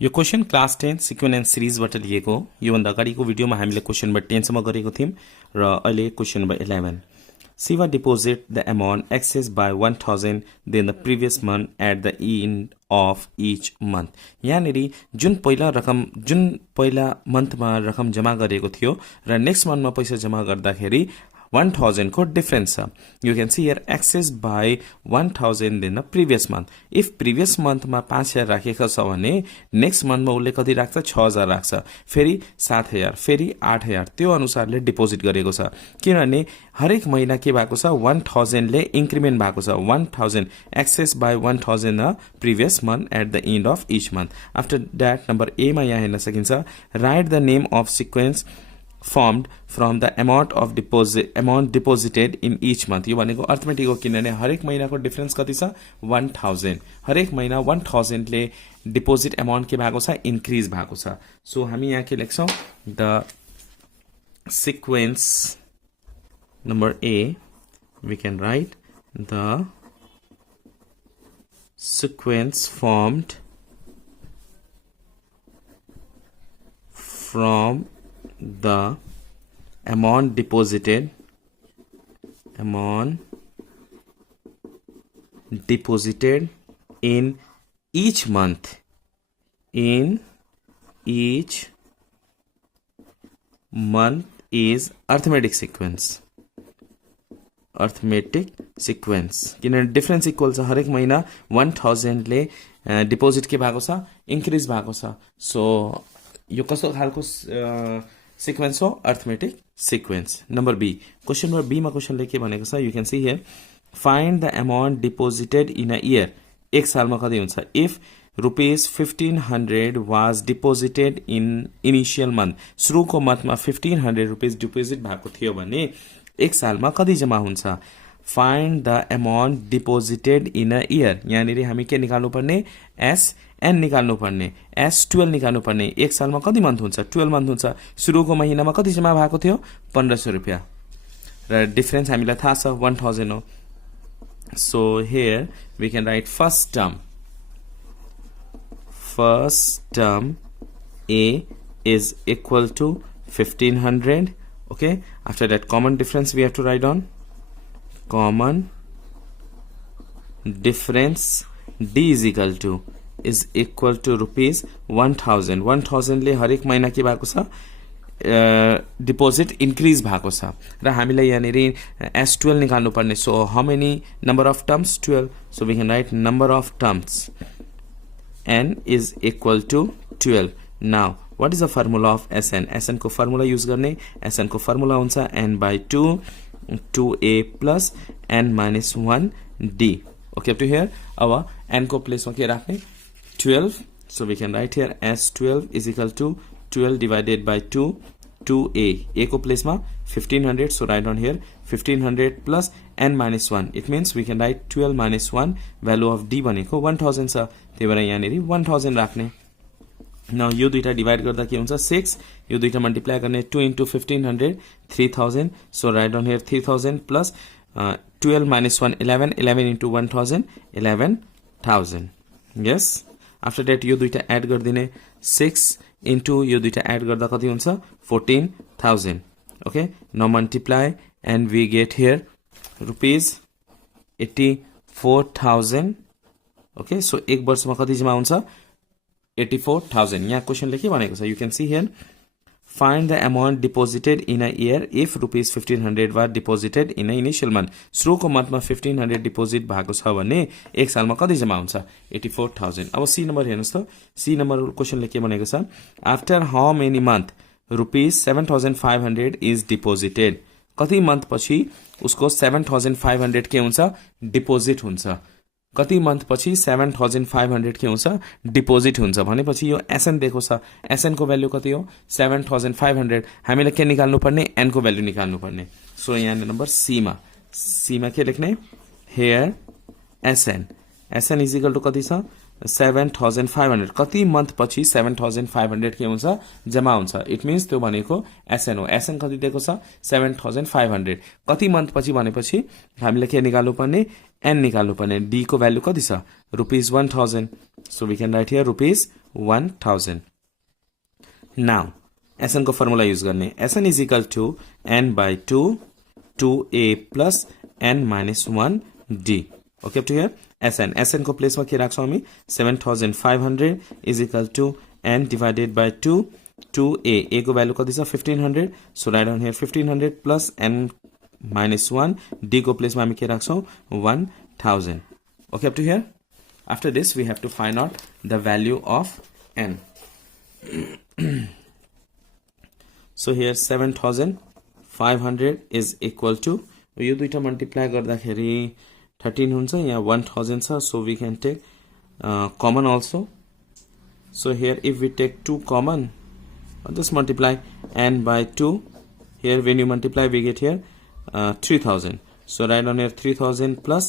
यो question class 10 sequence सिरिजबाट लिएको हो। योभन्दा अगाडिको भिडियोमा हामीले क्वेशन नम्बर 10 सम्म गरेको थियौं र अहिले question number 11। Siva deposit the amount excess by 1000 than the previous month at the end of each month। यहाँनेरि जुन पहिला मन्थमा रकम जम्मा गरेको थियो र नेक्स्ट मन्थमा पैसा जम्मा गर्दाखेरि 1000 को डिफरेन्स छ। You can see here excess by 1000 than the previous month। If previous month मा 5000 राखेको छ भने नेक्स्ट मन्थमा उसले कति राख्छ 6000 राख्छ, फेरि 7000, फेरि 8000, त्यो अनुसारले डिपोजिट गरेको छ। किनभने हरेक महिना के भएको छ 1000 ले इन्क्रिमेन्ट भएको छ। 1000 excess by 1000 the previous month at the end of each month। After that number A मा यहाँ हेर्न सकिन्छ write the name of sequence formed from the amount deposited in each month। यो भनेको अर्थमेटिक हो किनभने हरेक महिनाको डिफरेन्स कति छ 1000। हरेक महिना 1000 ले डिपोजिट अमाउन्ट के भएको छ इन्क्रिज भएको छ। सो हामी यहाँ के लेख्छौं the sequence number A we can write the sequence formed from the amount deposited in each month is arithmetic sequence। किनभने डिफरेन्स इक्वल छ हरेक महिना 1000 ले डिपोजिट के भएको छ इन्क्रिज भएको छ। सो यो कस्तो खालको सिक्वेन्स हो arithmetic sequence. Number B question number B मा क्वेशनले के भनेको छ you can see here find the amount deposited in a year. एक सालमा कति हुन्छ if rupees 1500 was deposited in initial month. सुरुको मन्थमा 1500 रुपीज डिपोजिट भएको थियो भने एक सालमा कति जम्मा हुन्छ। Find the amount deposited in a year. यहाँनिर हामी के निकाल्नु पर्ने एन निकाल्नु पर्ने, S12 निकाल्नु पर्ने। एक सालमा कति मन्थ हुन्छ 12 मन्थ हुन्छ। सुरुको महिनामा कति जम्मा भएको थियो 1500 रुपैयाँ र डिफरेन्स हामीलाई थाहा छ 1000 हो। So here we can write first term A is equal to 1500। okay, after that common difference we have to write on common difference D is equal to rupees 1000। 1000 ले हरेक महिना के भएको छ डिपोजिट इन्क्रिज भएको छ र हामीलाई यहाँनिर S12 निकाल्नु पर्ने। So how many number of terms 12। So we can write number of terms N is equal to 12। Now what is the formula of SN? SN को फर्मुला यूज गर्ने। SN को फर्मुला हुन्छ N by 2 2A plus N minus 1 D। okay up to here अब N को place में के राख्ने 12। so we can write here S12 is equal to 12 divided by 2A। A को प्लेस में 1500। so write on here 1500 plus N minus 1। it means we can write 12 minus 1 value of D भनेको 1000 छ, त्यही भएर यहाँनिर 1000 राख्ने। नाउ यो दुईटा डिवाइड गर्दा के हुन्छ 6। यो दुईटा मल्टिप्लाई गर्ने 2 into 1500 3000। So right on here 3000 plus 12 minus 1 11 11 into 1000 11000। Yes after that यो दुईटा एड गर्दिने 6 into यो दुईटा एड गर्दा कति हुन्छ 14000। Okay now multiply and we get here rupees 84000। Okay so एक वर्षमा कति जम्मा हुन्छ 84000। यहाँ क्वेशनले के भनेको छ you can see here find the amount deposited in a year if rupees 1500 were deposited in a initial month. सुरुको मन्थमा 1500 डिपोजिट भएको छ भने एक सालमा कति जम्मा हुन्छ 84000। अब सी नम्बर हेर्नुस् त सी नम्बर क्वेशनले के भनेको छ after how many month rupees 7500 is deposited. कति मन्थ पछि उसको 7500 के हुन्छ डिपोजिट हुन्छ। कति मन्थ पछि 7500 के हुन्छ डिपोजिट हुन्छ भनेपछि यो SN दिएको छ। SN को भ्यालु कति हो 7500। हामीले के निकाल्नु पर्ने N को भ्यालु निकाल्नु पर्ने। सो यहाँ नम्बर सी मा के लेख्ने here SN is equal to कति छ 7500। कति मन्थ पछि 7500 के हुन्छ जम्मा हुन्छ। इट मिन्स त्यो भनेको SN हो। SN कति दिएको छ 7500। कति मन्थ पछि भनेपछि हामीले के निकाल्नु पर्ने n निकाल्नु पर्ने d को भ्यालु कति छ ₹1000 so we can write here ₹1000 now SN को फर्मुला युज गर्ने SN is equal to n by 2 2a plus n minus 1 d okay up to here SN को प्लेसमा के राख्छौं हामी 7500 is equal to n divided by 2 2a a को value कति छ 1500 so write down here 1500 plus n minus 1 d को प्लेसमा हामी के राख्छौं 1000 okay up to here after this we have to find out the value of n so here 7500 is equal to यो दुईटा multiply गर्दाखेरि 13 हुन्छ यहाँ 1000 छ so we can take common also so here if we take 2 common just multiply n by 2 here when you multiply we get here 3000 so write down here 3000 plus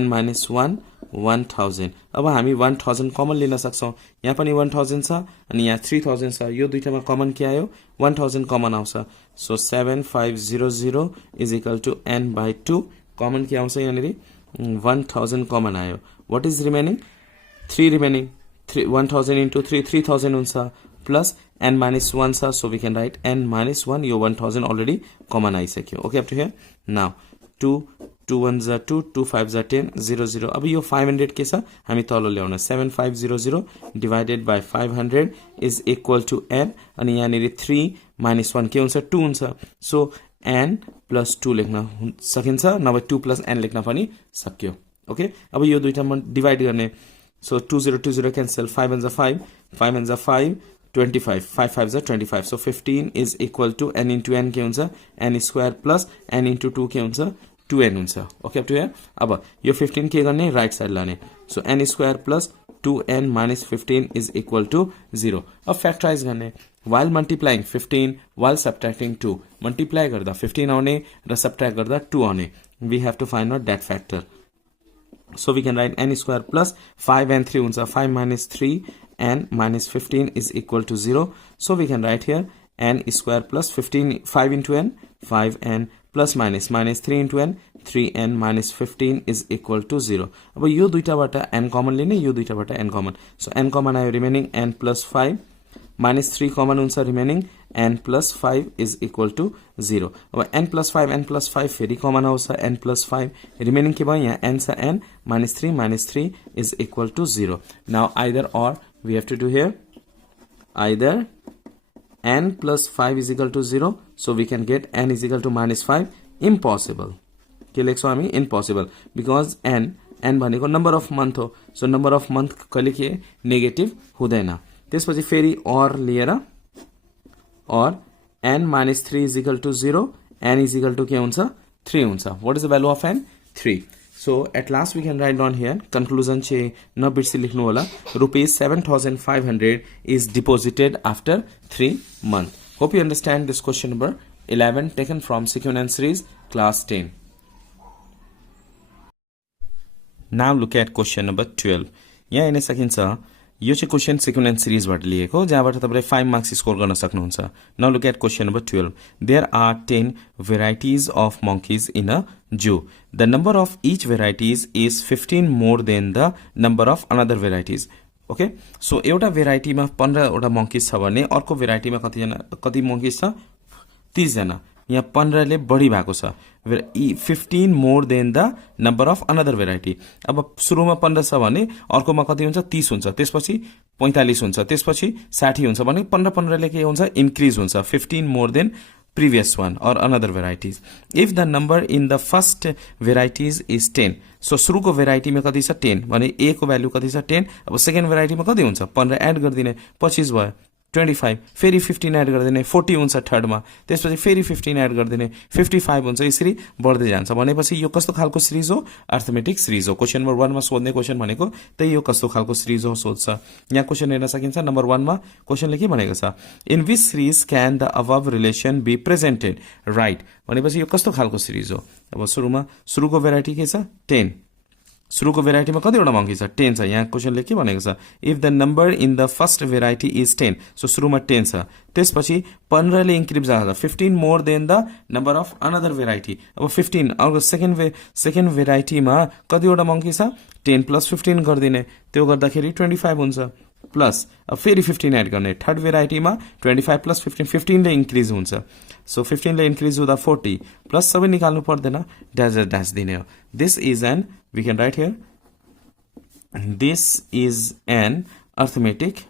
n minus 1 1000 अब हामी 1000 common लिन सक्छौं यहाँ पनि 1000 छ अनि यहाँ 3000 छ यो दुईटामा कमन के आयो 1000 कमन आउँछ so 7500 is equal to n by 2 common के आउँछ यहाँनेरि 1000 कमन आयो what is remaining 3 remaining 1000 into 3 3000 हुन्छ plus n minus 1 छ so we can write n minus 1 यो 1000 already कमन आइसक्यो okay up to here now 2 2 1 जा 2 2 5 जा 10 0 0 अब यो 500 के छ हामी तल ल्याउन 7500 divided by 500 is equal to n अनि यहाँनेरि 3 minus 1 के हुन्छ 2 हुन्छ so n plus 2 लेख्न सकिन्छ नभए 2 plus n लेख्न पनि सक्यो ओके अब यो दुईटामा डिवाइड गर्ने so 2020 cancel 5 1 जा 5 5 1 जा 5 25 5 5 जा 25 so 15 is equal to n into n के हुन्छ n square plus n into 2 के हुन्छ 2n हुन्छ okay up to here अब यो 15 के गर्ने राइट साइड लाने so n square plus 2n minus 15 is equal to 0 अब फ्याक्टराइज गर्ने while multiplying 15 while subtracting 2 multiply गर्दा 15 आउने र subtract गर्दा 2 आउने we have to find out that factor so we can write n square plus 5 and 3 हुन्छ 5 minus 3 n minus 15 is equal to 0 so we can write here n square plus 15 5 into n 5n plus minus minus 3 into n 3n minus 15 is equal to 0 अब यो दुईटाबाट n common लिने यो दुईटाबाट n common so n common आयो remaining n plus 5 minus 3 common हुन्छ remaining n plus 5 is equal to 0 अब n plus 5 फेरि कमन आउँछ n plus 5 रिमेनिङ के भयो यहाँ n छ n minus 3 is equal to 0 now either or we have to do here either n plus 5 is equal to 0 so we can get n is equal to minus 5 impossible के लेख्छौं हामी impossible because n भनेको number of month हो so number of month कहिले के negative हुँदैन त्यसपछि फेरि or लिएर or n minus 3 is equal to 0 n is equal to के हुन्छ 3 हुन्छ what is the value of n 3 so at last we can write down here conclusion चाहिँ नबिर्सी लेख्नु होला ₹7500 is deposited after 3 months hope you understand this question number 11 taken from sequence series class 10 now look at question number 12 यहाँ हेर्न सकिन्छ यो चाहिँ question sequence सिरिजबाट लिएको जहाँबाट तपाईले 5 मार्क्स स्कोर गर्न सक्नुहुन्छ now look at question number 12 there are 10 varieties of monkeys in a zoo the number of each varieties is 15 more than the number of another varieties okay so एउटा भेराइटीमा 15 वटा monkeys छ भने अर्को भेराइटीमा कति monkeys छ 30 जना यहाँ 15 ले बढी भएको छ 15 more than the number of another variety अब सुरुमा 15 छ भने अर्कोमा कति हुन्छ 30 हुन्छ त्यसपछि 45 हुन्छ त्यसपछि 60 हुन्छ भने 15 ले के हुन्छ इन्क्रिज हुन्छ 15 more than previous one or another varieties if the number in the first varieties is 10 so सुरुको भेराइटी मा कति छ 10 भने a को भ्यालु कति छ 10 अब सेकेन्ड भेराइटी मा कति हुन्छ 15 एड गर्दिने 25 भयो 25 फेरि 15 एड गर्दिने 40 हुन्छ थर्ड मा त्यसपछि फेरि 15 एड गर्दिने 55 हुन्छ यसरी बढ्दै जान्छ भनेपछि यो कस्तो खालको सिरिज हो अर्थमेटिक सिरिज हो क्वेशन नम्बर 1 मा सोध्ने क्वेशन भनेको त्यही यो कस्तो खालको सिरिज हो सोध्छ यहाँ क्वेशन हेर्न सकिन्छ नम्बर 1 मा क्वेशनले के भनेको छ in which series can the above relation be presented right भनेपछि यो कस्तो खालको सिरिज हो अब सुरुको भेराइटी के छ 10 सुरुको भेराइटीमा कतिवटा मंकी छ 10 छ यहाँ क्वेशनले के भनेको छ if the number in the first variety is 10 so सुरुमा 10 छ त्यसपछि 15 ले इन्क्रिज हुन्छ 15 more than the number of another variety अब 15 अर्को सेकेन्ड भेराइटीमा कतिवटा मंकी छ 10 प्लस 15 गर्दिने त्यो गर्दाखेरि 25 हुन्छ प्लस अब फेरि 15 एड गर्ने थर्ड भेराइटीमा 25 प्लस 15 ले इन्क्रिज हुन्छ सो 15 ले इन्क्रिज हुँदा 40 प्लस सबै निकाल्नु पर्दैन ड्यास दिने हो this is an we can write here this is an arithmetic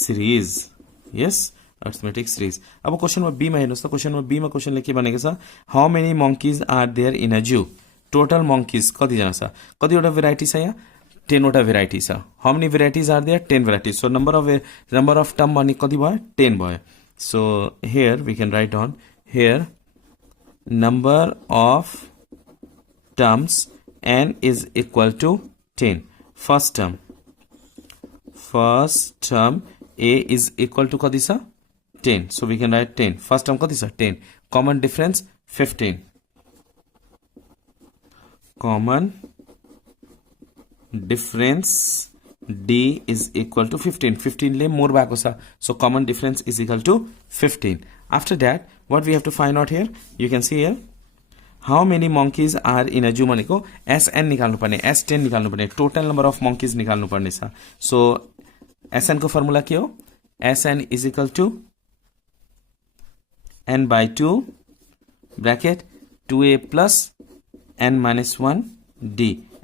series yes arithmetic series अब क्वेशनमा बी मा हेर्नुस् त क्वेशनमा बी मा क्वेशनले के भनेको छ how many monkeys are there in a zoo total monkeys कति जना छ कतिवटा भेराइटी छ यहाँ 10 वटा भेराइटी छ how many varieties are there 10 varieties so number of term भने कति भयो 10 भयो so here we can write down here number of terms n is equal to 10 first term a is equal to kati cha 10 so we can write 10 first term kati cha 10 common difference 15 common difference d is equal to 15 ले more bhako cha so common difference is equal to 15 after that what we have to find out here you can see here how many monkeys are in a zoo भनेको sn निकाल्नु पर्ने s10 निकाल्नु पर्ने total number of monkeys निकाल्नु पर्ने छ so sn को formula के हो sn is equal to n by 2 bracket 2a plus n minus 1 d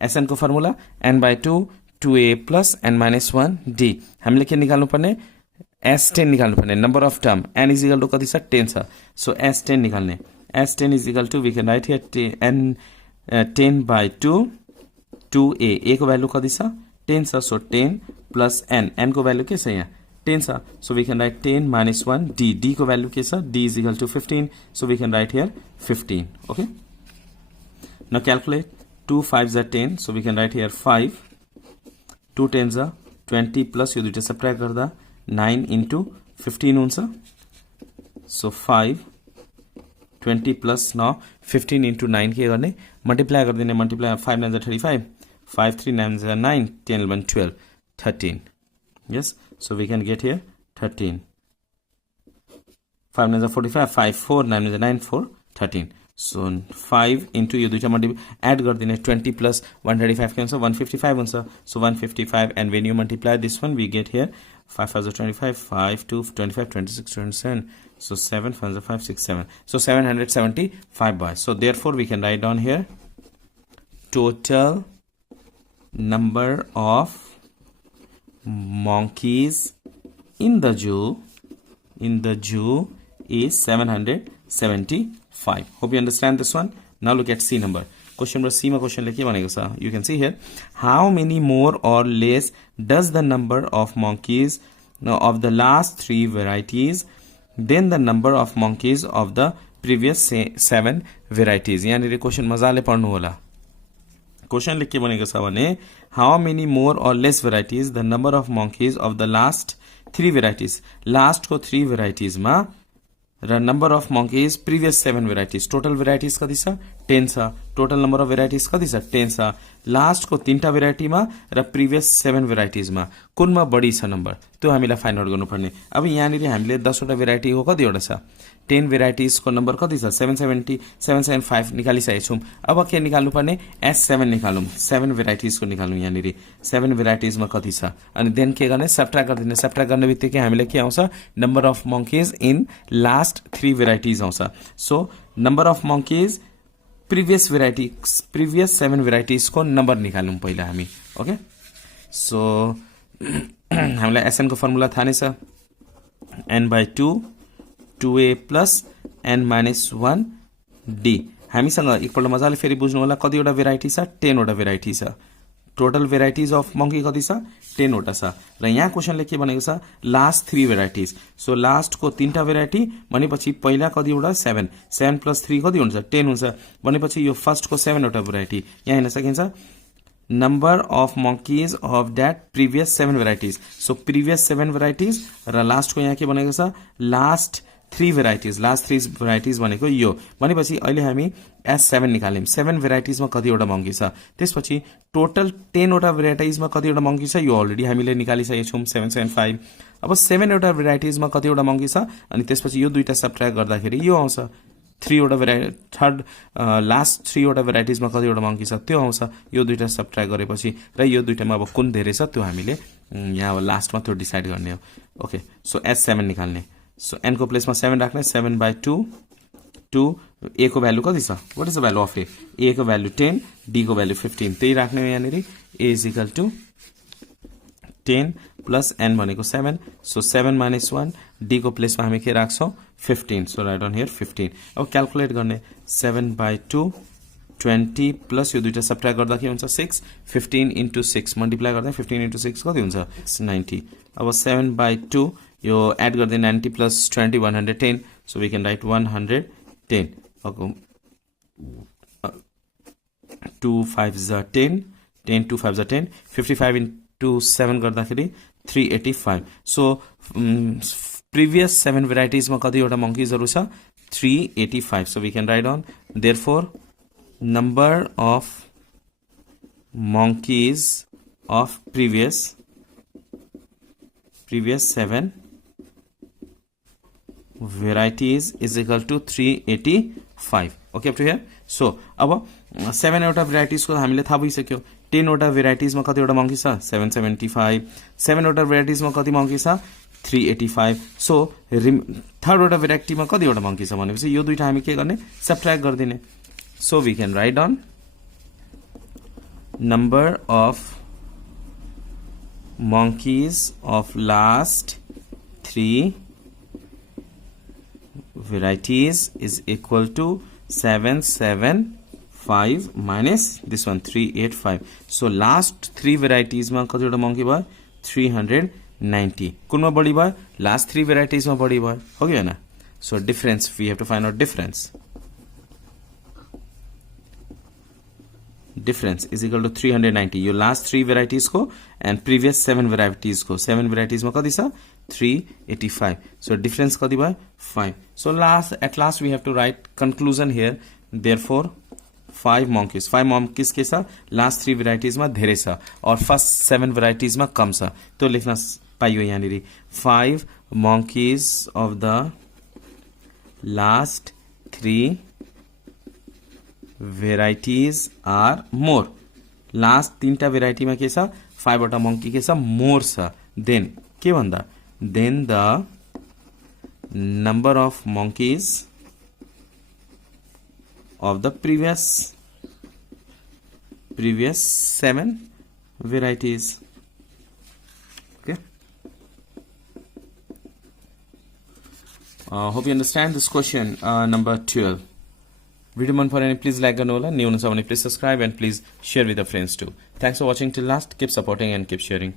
sn को formula n by 2 2a plus n minus 1 d हामीले के निकाल्नु पर्ने s10 निकाल्नु पर्ने number of term n is equal to कति छ 10 छ so s10 निकाल्ने s10 is equal to we can write here n 10 by 2 2a a को भ्यालु कति छ 10 छ so 10 plus n को भ्यालु के छ यहाँ 10 छ so we can write 10 minus 1 d को भ्यालु के छ d is equal to 15 so we can write here 15 okay now calculate 2 5s are 10 so we can write here 5 2 10s are 20 plus यो दुईटा सब्ट्र्याक्ट गर्दा 9 into 15 हुन्छ so 5 20 plus now 15 into 9 के गर्ने multiply गर्दिने multiply 5 9 35 5 3 9 9 10 11 12 13 yes so we can get here 13 5 9 45 5 4 9 9 4 13 so 5 into यो दुईटा multiply add गर्दिने 20 plus 135 के हुन्छ 155 हुन्छ so 155 and when you multiply this one we get here 5 5 25 5 2 25 26 27 so 7 5 5 6 7 so 775 by so therefore we can write down here total number of monkeys in the zoo is 775 hope you understand this one now look at c number question number c ma question le ke bhaneko cha you can see here how many more or less does the number of monkeys of the last 3 varieties then the number of monkeys of the previous 7 varieties yani question mazale padnu hola question le ke bhaneko cha bhane how many more or less varieties the number of monkeys of the last 3 varieties last ko 3 varieties ma र number of monkeys previous 7 varieties total varieties कति छ 10 छ total number of varieties कति छ 10 छ last को 3टा variety मा र previous 7 varieties मा कुनमा बढी छ नम्बर त्यो हामीलाई फाइन्ड आउट गर्नुपर्ने अब यहाँनिर हामीले 10 वटा भेराइटी हो कतिवटा छ 10 varieties को नम्बर कति छ 775 निकालिसकेको छौं अब के निकाल्नु पर्ने S7 निकालौं 7 varieties को निकालौं यहाँनिर 7 varieties मा कति छ अनि देन के गर्ने सब्ट्र्याक्ट गर्दिने सब्ट्र्याक्ट गर्नेबित्तिकै हामीले के आउँछ number of monkeys in last 3 varieties आउँछ so number of monkeys previous 7 varieties को नम्बर निकालौं पहिला हामी ओके सो हामीलाई SN को फर्मुला थाहा नै छ n/2 2a plus n minus 1 d हामीसँग एकपल्ट मजाले फेरि बुझ्नु होला कतिवटा भेराइटी छ 10 वटा भेराइटी छ टोटल भेराइटीज अफ मंकी कति छ 10 वटा छ र यहाँ क्वेशनले के भनेको छ लास्ट 3 भेराइटीज सो लास्ट को 3टा भेराइटी भनेपछि पहिला कतिवटा 7 7 + 3 कति हुन्छ 10 हुन्छ भनेपछि यो फर्स्ट को 7 वटा भेराइटी यहाँ हेर्न सकिन्छ number of monkeys of that previous 7 varieties so previous 7 varieties र लास्ट को यहाँ के भनेको छ लास्ट 3 भेराइटिज लास्ट 3 भेराइटिज भनेको यो भनेपछि अहिले हामी S7 निकाल्यौं 7 भेराइटिजमा कतिवटा मंकी छ त्यसपछि टोटल 10 वटा भेराइटिजमा कतिवटा मंकी छ यो अलरेडी हामीले निकालिसकेका छौं 775 अब 7 वटा भेराइटिजमा कतिवटा मंकी छ अनि त्यसपछि यो दुईटा सबट्र्याक्ट गर्दाखेरि यो आउँछ 3 वटा थर्ड लास्ट 3 वटा भेराइटिजमा कतिवटा मंकी छ त्यो आउँछ यो दुईटा सबट्र्याक्ट गरेपछि र यो दुईटामा अब कुन धेरै छ त्यो हामीले यहाँ लास्टमा त्यो डिसाइड गर्ने हो ओके सो S7 निकाल्ने सो n को प्लेसमा 7 राख्ने 7/2 2 a को भ्यालु कति छ what is the value of a को भ्यालु 10 d को भ्यालु 15 त्यही राख्ने यहाँनेरि a = 10 प्लस n भनेको 7 सो 7 - 1 d को प्लेसमा हामी के राख्छौं 15 सो राइट अन हियर 15 अब क्याल्कुलेट गर्ने 7/2 20 प्लस यो दुईटा सबट्र्याक्ट गर्दा के हुन्छ 6 15 * 6 मल्टिप्लाई गर्दा 15 * 6 कति हुन्छ 90 अब 7/2 यो एड गर्दै 90 plus 20 110 so we can write 110 2 5s are 10 10 2 5s are 10 55 into 7 गर्दाखेरि 385 so previous 7 varieties मा कतिवटा monkeys हरु छ 385 so we can write on therefore number of monkeys of previous 7 varieties is equal to 385 okay up to here so अब 7 वटा varieties को हामीले थाहा भइसक्यो 10 वटा varieties मा कतिवटा monkey छ 775 7 वटा varieties मा कति monkey छ 385 so थर्ड वटा variety मा कतिवटा monkey छ भनेपछि यो दुईटा हामी के गर्ने subtract गर्दिने so we can write down number of monkeys of last 3 varieties is equal to 775 minus this one 385 so last 3 varieties मा कतिवटा monkey भयो 390 कुनमा बढी भयो last 3 varieties मा बढी भयो हो कि हैन so difference we have to find out difference is equal to 390 यो last 3 varieties को and previous 7 varieties को 7 varieties मा कति छ 385 so difference कति भयो 5 so at last we have to write conclusion here therefore 5 monkeys के छ last 3 varieties मा धेरै छ और first 7 varieties मा कम छ त्यो लेख्न पाइयो यहाँनेरि 5 monkeys of the last 3 varieties are more last 3टा variety मा के छ 5 वटा monkey के छ more छ then के भन्दा then the number of monkeys of the previous 7 varieties okay hope you understand this question number 12 video man for any please like and all new please subscribe and please share with your friends too thanks for watching till last keep supporting and keep sharing